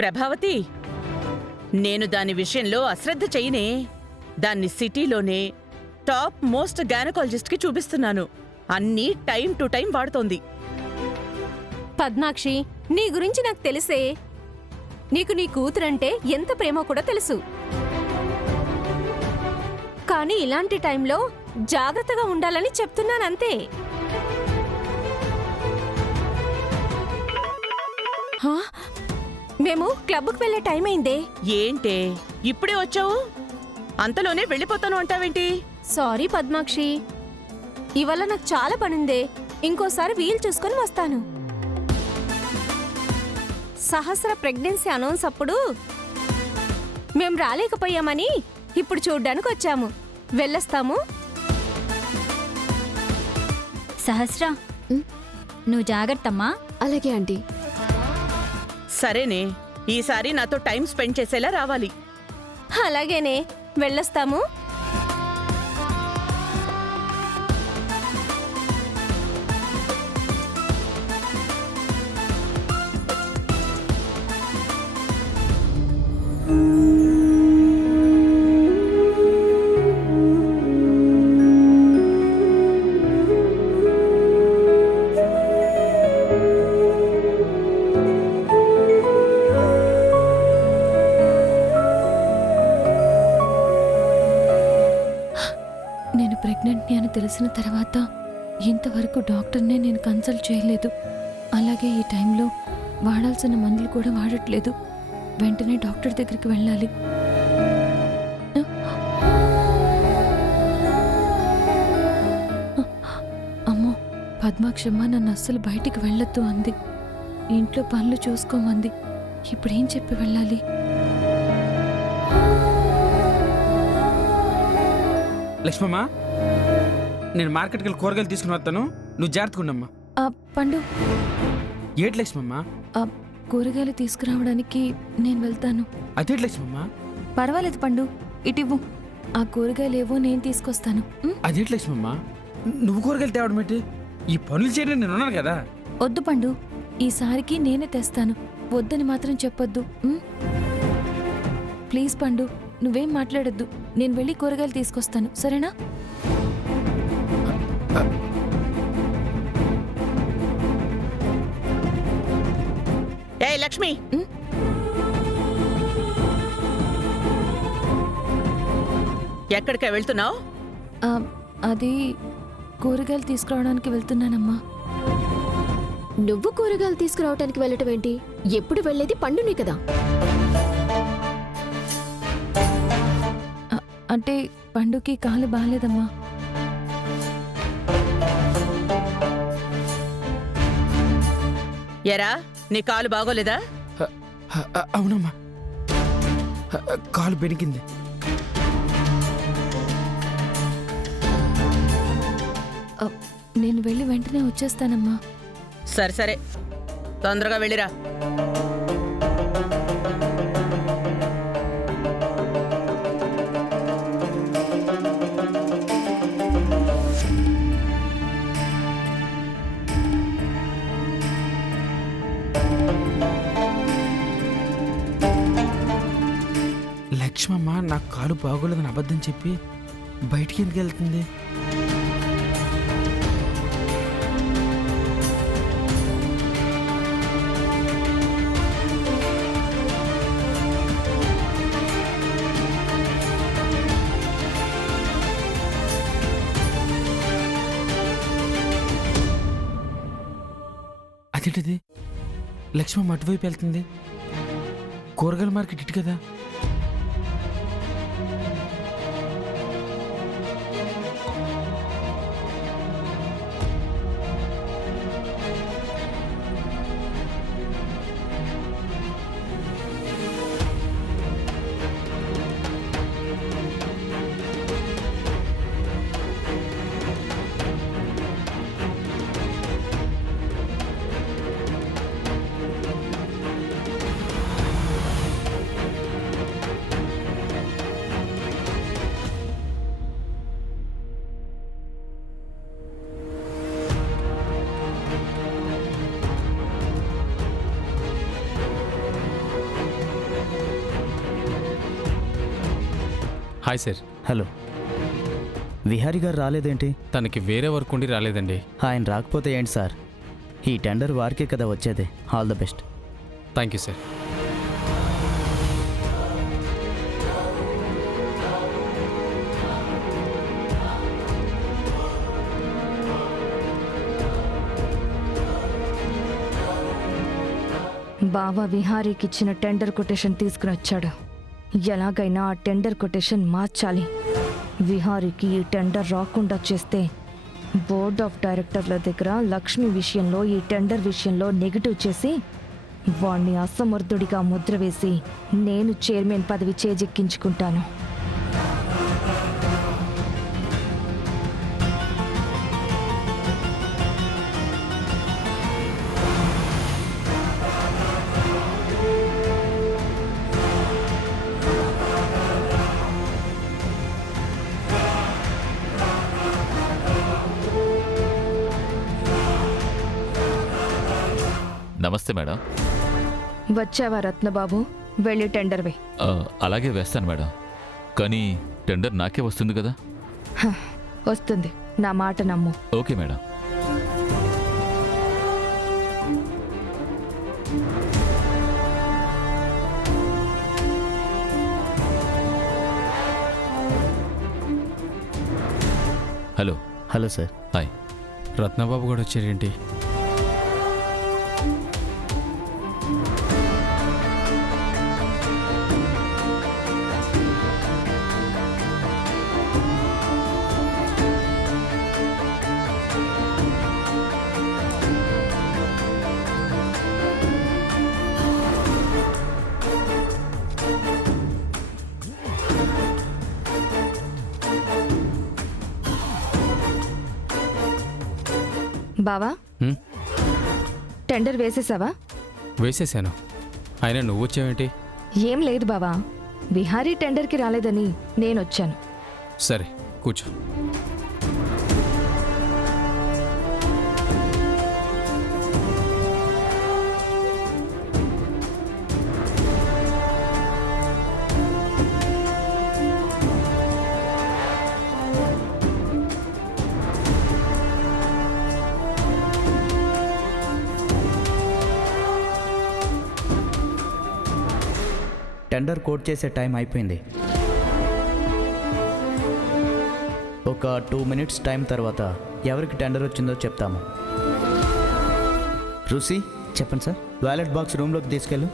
ప్రభావతి, నేను దాని విషయంలో అశ్రద్ధ చెయ్యనే. దాన్ని సిటీలోనే టాప్ మోస్ట్ గైనకాలజిస్ట్కి చూపిస్తున్నాను. అన్నీ టైం టు టైం వాడుతోంది. పద్మాక్షి, నీ గురించి నాకు తెలిసే. నీకు నీ కూతురంటే ఎంత ప్రేమో కూడా తెలుసు. కానీ ఇలాంటి టైంలో జాగ్రత్తగా ఉండాలని చెప్తున్నానంతే. హా? మేము క్లబ్కు వెళ్లే టైం అయిందే. ఏంటే ఇప్పుడే వచ్చావు? అంతలోనే వెళ్ళిపోతాను అంటావేంటి? సారీ పద్మాక్షి, ఇవాళ నాకు చాలా పనుందే. ఇంకోసారి వీలు చూసుకొని వస్తాను. సహస్ర ప్రెగ్నెన్సీ అనౌన్స్ అప్పుడు మేం రాలేకపోయామని ఇప్పుడు చూడ్డానికి వచ్చాము. వెళ్ళొస్తాము. సహస్ర, నువ్వు జాగ్రత్తమ్మా. అలాగే ఆంటీ. సరేనే, ఈసారి నాతో టైం స్పెండ్ చేసేలా రావాలి. అలాగేనే, వెళ్ళొస్తాము. నేను ప్రెగ్నెంట్ని అని తెలిసిన తర్వాత ఇంతవరకు డాక్టర్నే నేను కన్సల్ట్ చేయలేదు. అలాగే ఈ టైంలో వాడాల్సిన మందులు కూడా వాడట్లేదు. వెంటనే డాక్టర్ దగ్గరికి వెళ్ళాలి. అమ్మో, పద్మాక్షమ్మ నన్ను అస్సలు బయటికి వెళ్ళొద్దు అంది. ఇంట్లో పనులు చూసుకోమంది. ఇప్పుడేం చెప్పి వెళ్ళాలి? లక్ష్మమ్మ, నేను మార్కెట్కి వెళ్ళి కూరగాయలు తీసుకుని వస్తాను, నువ్వు జాగ్రత్తగా ఉండమ్మా. పండు, ఏంటి లక్ష్మమ్మ? కూరగాయలు తీసుకురావడానికి నేను వెళ్తాను. అదేంటి లక్ష్మమ్మ? పర్వాలేదు పండు, ఇటివ్వు. ఆ కూరగాయలేవో నేను తీసుకొస్తాను. అదేంటి లక్ష్మమ్మ, నువ్వు కూరగాయలు తేవడం ఏంటి? ఈ పనులు చేయడం నేను ఉన్నాను కదా. వద్దు పండు, ఈసారికి నేనే తెస్తాను. వద్దని మాత్రం చెప్పొద్దు. ప్లీజ్ పండు, నువ్వేం మాట్లాడొద్దు. నేను వెళ్ళి కూరగాయలు తీసుకొస్తాను, సరేనా? ఏ లక్ష్మి, ఎక్కడికే వెళ్తున్నావు? అది కూరగాయలు తీసుకురావడానికి వెళ్తున్నానమ్మా. నువ్వు కూరగాయలు తీసుకురావటానికి వెళ్ళటం ఏంటి? ఎప్పుడు వెళ్ళేది పండునే కదా. అంటే పండుకి కాలు బాగాలేదమ్మా. ఎరా, నీ కాలు బాగోలేదా? అవునమ్మా, కాలు బెనికింది. నేను వెళ్ళి వెంటనే వచ్చేస్తానమ్మా. సరే సరే, తొందరగా వెళ్ళిరా. లక్ష్మమ్మ నాకు కాలు బాగోలేదని అబద్ధం చెప్పి బయటికి ఎందుకు వెళ్తుంది? అదేంటిది, లక్ష్మమ్మ అటువైపు వెళ్తుంది. కూరగాయల మార్కెట్ ఇటు కదా. Hi sir. హలో, విహారీ గారు రాలేదేంటి? తనకి వేరే వర్క్ ఉండి రాలేదండి. ఆయన రాకపోతే ఏంటి సార్? ఈ టెండర్ వారికే కదా వచ్చేది. All the best. Thank you sir. బావ విహారీకి ఇచ్చిన టెండర్ కొటేషన్ తీసుకుని వచ్చాడు. ఎలాగైనా ఆ టెండర్ కొటేషన్ మార్చాలి. విహారీకి ఈ టెండర్ రాకుండా చేస్తే బోర్డ్ ఆఫ్ డైరెక్టర్ల దగ్గర లక్ష్మి విషయంలో ఈ టెండర్ విషయంలో నెగిటివ్ చేసి వాణ్ణి అసమర్థుడిగా ముద్ర వేసి నేను చైర్మన్ పదవి చేజెక్కించుకుంటాను. నమస్తే మేడం. వచ్చావా రత్నబాబు? వెళ్ళి టెండర్ వే. అలాగే వేస్తాను మేడం, కానీ టెండర్ నాకే వస్తుంది కదా? వస్తుంది, నా మాట నమ్ము. Okay madam. Hello. Hello sir. Hi. Ratnababu కూడా వచ్చారేంటి? బావా, హ్మ్? టెండర్ వేసేసావా? వేసేసాను. అయినా నువ్వు వచ్చావేంటి? ఏం లేదు బావా, విహారీ టెండర్కి రాలేదని నేనొచ్చాను. సరే కూర్చో. టెండర్ కోడ్ చేసే టైం అయిపోయింది. ఒక 2 మినిట్స్ టైం తర్వాత ఎవరికి టెండర్ వచ్చిందో చెప్తాము. రుసి, చెప్పండి సార్. వ్యాలెట్ బాక్స్ రూమ్లోకి తీసుకెళ్ళు.